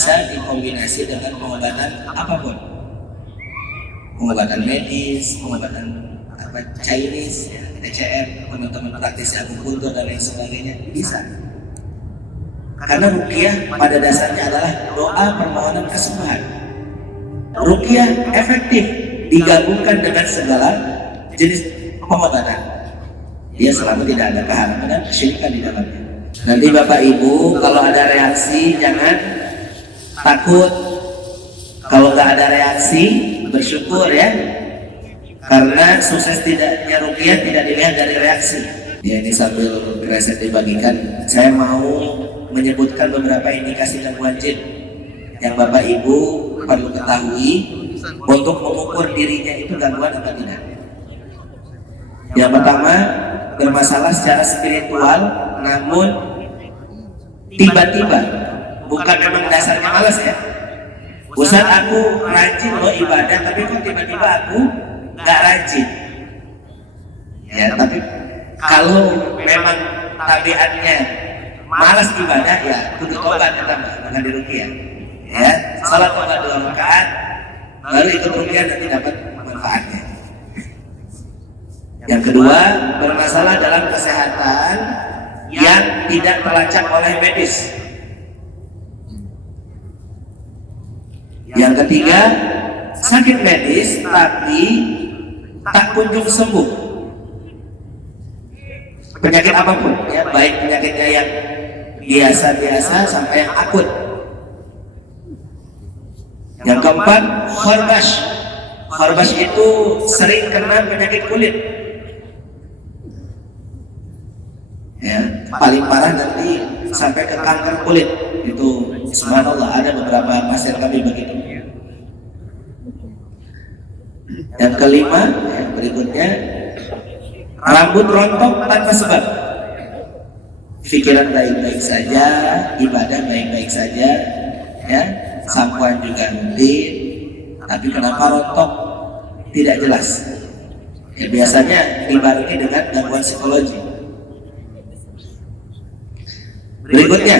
bisa dikombinasi dengan pengobatan apapun, pengobatan medis, pengobatan Chinese, ECM, teman-teman praktisi akupuntur dan lain sebagainya bisa. Karena ruqyah pada dasarnya adalah doa permohonan kesembuhan. Ruqyah efektif digabungkan dengan segala jenis pengobatan. Ya, selama tidak ada keharaman dan kesyirikan di dalamnya. Nanti Bapak Ibu kalau ada reaksi jangan takut. Kalau nggak ada reaksi bersyukur ya. Karena sukses tidaknya ruqyah tidak dilihat dari reaksi. Ya, ini sambil kreset dibagikan, saya mau menyebutkan beberapa indikasi gangguan jin yang Bapak Ibu perlu ketahui untuk mengukur dirinya itu gangguan atau tidak. Yang pertama, bermasalah secara spiritual namun tiba-tiba, bukan memang dasarnya malas ya. Ustaz, aku rajin loh ibadah tapi kok tiba-tiba aku nggak rajin. Ya, tapi kalau memang tabiatnya malas ibadah ya kudu tobat ya dengan diruqyah. Ya, salat tobat 2 rakaat baru ikut ruqyah nanti dapat manfaatnya. Yang kedua, bermasalah dalam kesehatan yang tidak terlacak oleh medis. Yang ketiga, sakit medis tapi tak kunjung sembuh. Penyakit apapun ya, baik penyakitnya yang biasa-biasa sampai yang akut. Yang keempat, khorbash. Khorbash itu sering kena penyakit kulit. Ya, paling parah nanti sampai ke kanker kulit. Itu subhanallah, ada beberapa pasien kami begitu. Yang kelima, ya, berikutnya, rambut rontok tanpa sebab. Pikiran baik-baik saja, ibadah baik-baik saja, ya, sampoan juga rutin, tapi kenapa rontok? Tidak jelas. Ya, biasanya dibarengi dengan gangguan psikologi. Berikutnya,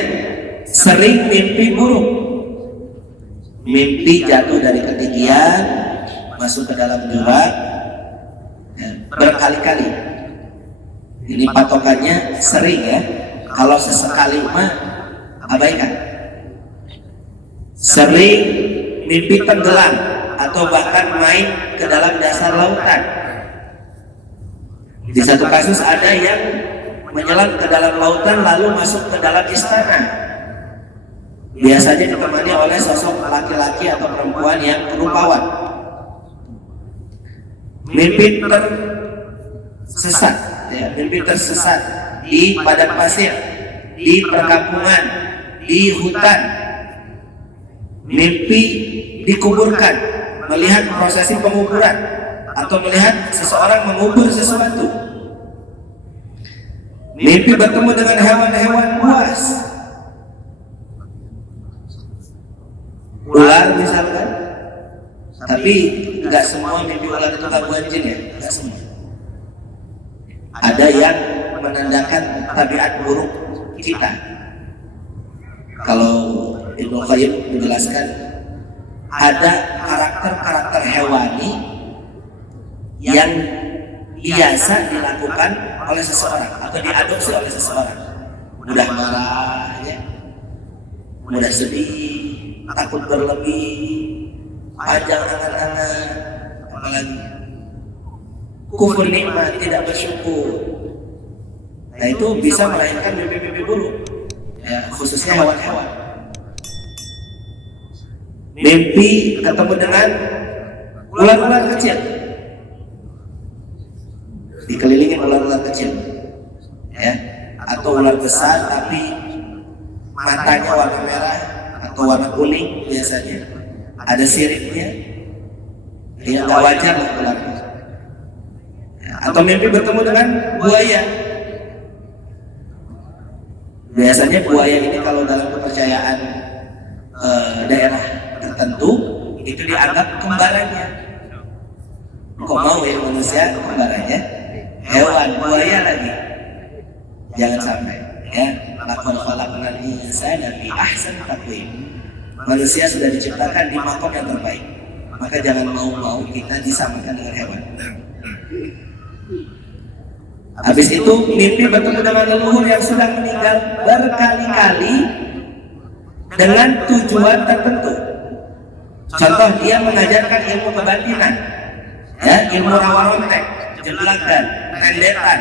sering mimpi buruk, mimpi jatuh dari ketinggian, masuk ke dalam jurang, ya, berkali-kali. Ini patokannya sering ya. Kalau sesekali mah abaikan. Sering mimpi tenggelam atau bahkan main ke dalam dasar lautan. Di satu kasus ada yang menyelam ke dalam lautan lalu masuk ke dalam istana. Biasanya ditemani oleh sosok laki-laki atau perempuan yang rupawan. Mimpi tersesat, ya, mimpi tersesat di padang pasir, di perkampungan, di hutan. Mimpi dikuburkan, melihat prosesi penguburan atau melihat seseorang mengubur sesuatu. Mimpi bertemu dengan hewan-hewan buas, ular misalkan. Tapi nggak semua mimpi ular itu gangguan jin ya, nggak semua. Ada yang menandakan tabiat buruk kita. Kalau Ibnu Qayyim menjelaskan, ada karakter-karakter hewani yang biasa dilakukan oleh seseorang atau diadopsi oleh seseorang. Mudah marah, ya, mudah sedih, takut berlebih, panjang angan-angan, apalagi kufur nikmat, tidak bersyukur. Nah, itu bisa melahirkan mimpi-mimpi buruk, ya, khususnya hewan-hewan. Mimpi ketemu dengan ular-ular kecil, dikelilingi ular-ular kecil, ya, atau ular besar tapi matanya warna merah atau warna kuning biasanya, ada siripnya, ya nggak wajar lah ularnya. Ya, atau mimpi bertemu dengan buaya. Biasanya buaya ini kalau dalam kepercayaan daerah tertentu itu dianggap kembarannya. Kok mau ya manusia kembarannya? Hewan, buaya lagi. Jangan sampai ya. Laqad khalaqnal insana fi ahsani taqwim. Manusia sudah diciptakan di makom yang terbaik. Maka jangan mau kita disamakan dengan hewan. Habis itu mimpi bertemu dengan leluhur yang sudah meninggal berkali-kali dengan tujuan tertentu. Contoh, dia mengajarkan ilmu kebatinan, ya, ilmu rawa-rontek, jelagan, rendetan,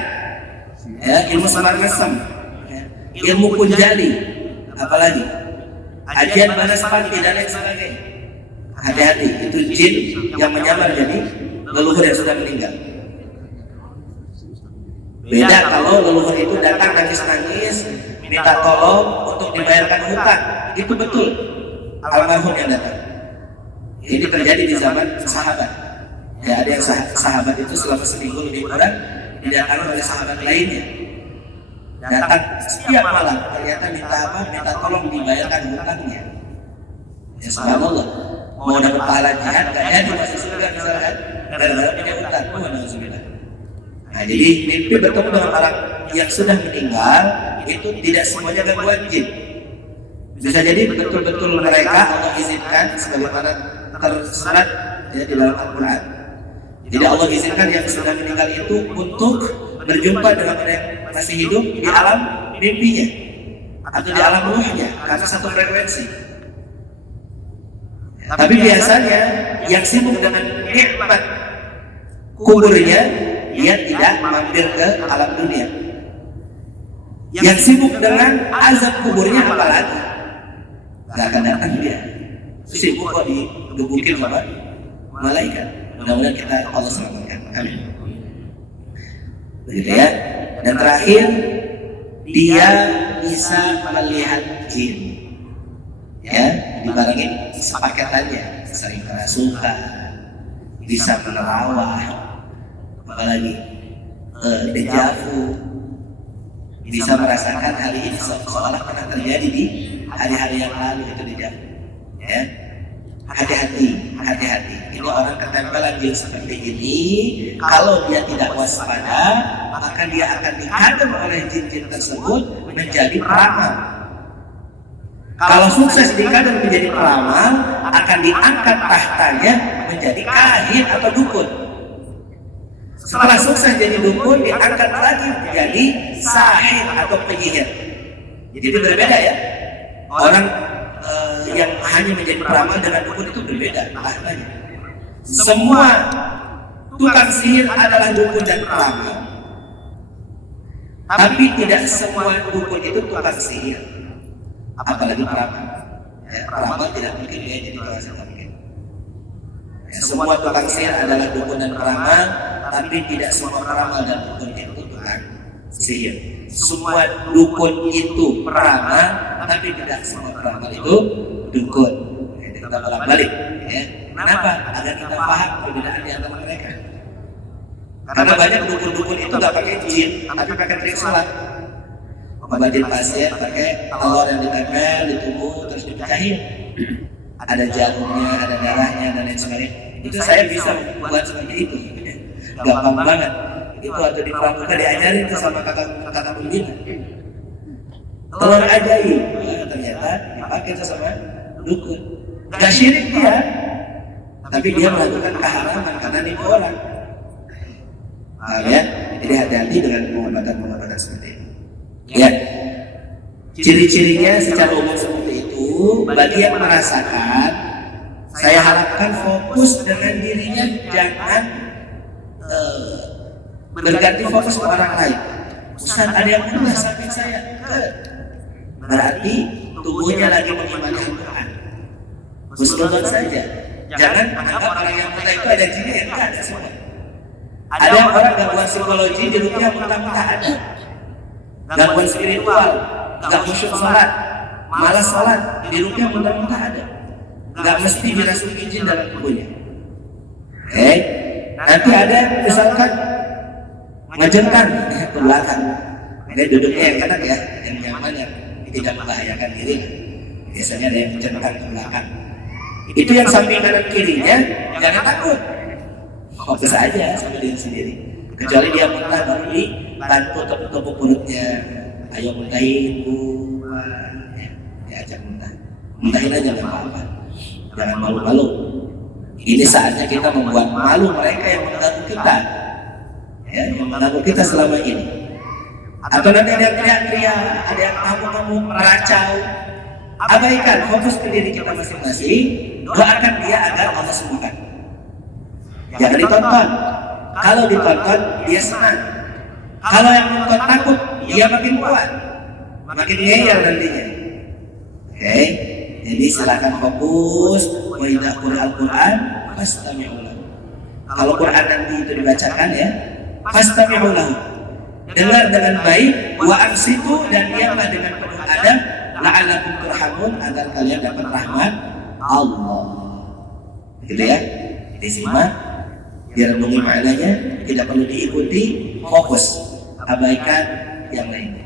ya, ilmu semar mesem, ya, ilmu kunjali, apalagi ajian balas panti dan lain sebagainya. Hati-hati, itu jin yang menyamar jadi leluhur yang sudah meninggal. Beda kalau leluhur itu datang nangis-nangis minta tolong untuk dibayarkan hutang. Itu betul almarhum yang datang. Ini terjadi di zaman sahabat. Ya, ada yang sahabat itu selama seminggu lebih kurang didatangi oleh sahabat lainnya. Datang setiap malam, ternyata minta apa? Minta tolong dibayarkan hutangnya. Ya subhanallah, mau dapat pahala jihad gak jadi masuk surga misalkan gara-gara punya hutang. Nah, jadi mimpi bertemu dengan orang yang sudah meninggal itu tidak semuanya gangguan jin. Bisa jadi betul-betul mereka Allah izinkan sebagaimana tersurat ya di dalam Al-Quran. Jadi Allah izinkan yang sudah meninggal itu untuk berjumpa dengan orang yang masih hidup di alam mimpinya atau di alam ruhnya karena satu frekuensi. Tapi biasanya yang sibuk dengan nikmat kuburnya dia tidak mampir ke alam dunia. Yang sibuk dengan azab kuburnya apalagi gak akan datang dia. Sibuk kok digebukin sama malaikat. Mudah-mudahan kita Allah selamatkan. Amin. Begitu ya. Dan terakhir, dia bisa melihat jin. Ya, dibarengin sepaketannya, sering kerasukan, bisa menerawah, apalagi dejavu, bisa merasakan hari ini seolah pernah terjadi di hari-hari yang lalu. Itu dejavu. Ya, hati-hati. Ini orang ketempelan jin seperti ini. Kalau dia tidak waspada, maka dia akan dikadang oleh jin-jin tersebut menjadi peramal. Kalau sukses dikadang menjadi peramal, akan diangkat tahtanya menjadi kahin atau dukun. Setelah sukses jadi dukun, diangkat lagi menjadi sahir atau penyihir. Jadi itu berbeda ya. Orang yang hanya menjadi peramal dengan dukun itu berbeda tahtanya. Semua tukang sihir adalah dukun dan peramal. Tapi tidak semua dukun itu tukang sihir, apalagi peramal. Ya, peramal tidak mungkin dia jadi tukang sihir. Ya, semua tukang sihir adalah dukun dan peramal, tapi tidak semua peramal dan dukun itu tukang sihir. Semua dukun itu peramal, tapi tidak semua peramal itu dukun. Ya, kita bolak-balik. Ya. Kenapa? Agar kita paham perbedaan di antara mereka. Karena banyak dukun-dukun itu nggak pakai jin, tapi pakai trik sholat. Obatin pasien pakai telur yang ditempel di tubuh terus dipecahin. Ada jantungnya, ada darahnya dan lain sebagainya. Itu saya bisa buat seperti itu. Gampang banget. Itu waktu di pramuka diajarin tuh sama kakak pembina. Telur ajaib. Ternyata dipakai tuh sama dukun. Gak syirik dia, tapi dia melakukan keharaman karena nipu orang. Ya, jadi hati-hati dengan pengobatan seperti itu. Ya, ciri-cirinya secara umum seperti itu. Bagi yang merasakan, saya harapkan fokus dengan dirinya, jangan berganti fokus ke orang lain. Ustaz, ada yang mudah samping saya. Berarti tubuhnya lagi mengimani Al-Quran. Husnuzon saja. Jangan anggap orang yang mudah itu ada jin yang enggak ada semua. Ada orang gangguan psikologi di rupiah mentah-mentah ada. Gangguan spiritual, gak khusyuk sholat, malas sholat, di rupiah mentah-mentah ada. Gak mesti dirasuki jin dalam tubuhnya. Nanti ada misalkan ngejengkan ke belakang. Dia duduknya yang enak ya, yang nyaman, yang tidak membahayakan diri. Biasanya ada yang ngejengkan ke belakang. Itu yang samping kanan kirinya, jangan takut. Fokus aja sama diri sendiri. Kecuali dia muntah baru dibantu tepuk-tepuk perutnya. Ayo muntahin, Bu. Diajak muntah. Muntahin aja nggak apa-apa. Jangan malu-malu. Ini saatnya kita membuat malu mereka yang mengganggu kita, ya, yang mengganggu kita selama ini. Atau nanti ada yang teriak-teriak, ada yang ngamuk-ngamuk, meracau. Abaikan, fokus ke diri kita masing-masing. Doakan dia agar Allah sembuhkan. Jangan ditonton. Kalau ditonton, dia senang. Kalau yang nonton takut, dia makin kuat, makin ngeyel nantinya. Oke, jadi silakan fokus. Wa idza quri'al Qur'an fastami'u lahu. Kalau Quran nanti itu dibacakan ya, fastami'u lahu. Dengar dengan baik, wa ansitu, dan diamlah dengan penuh adab, la'allakum turhamun, agar kalian dapat rahmat Allah. Gitu ya. Disimak, direnungi maknanya, tidak perlu diikuti, fokus, abaikan yang lain.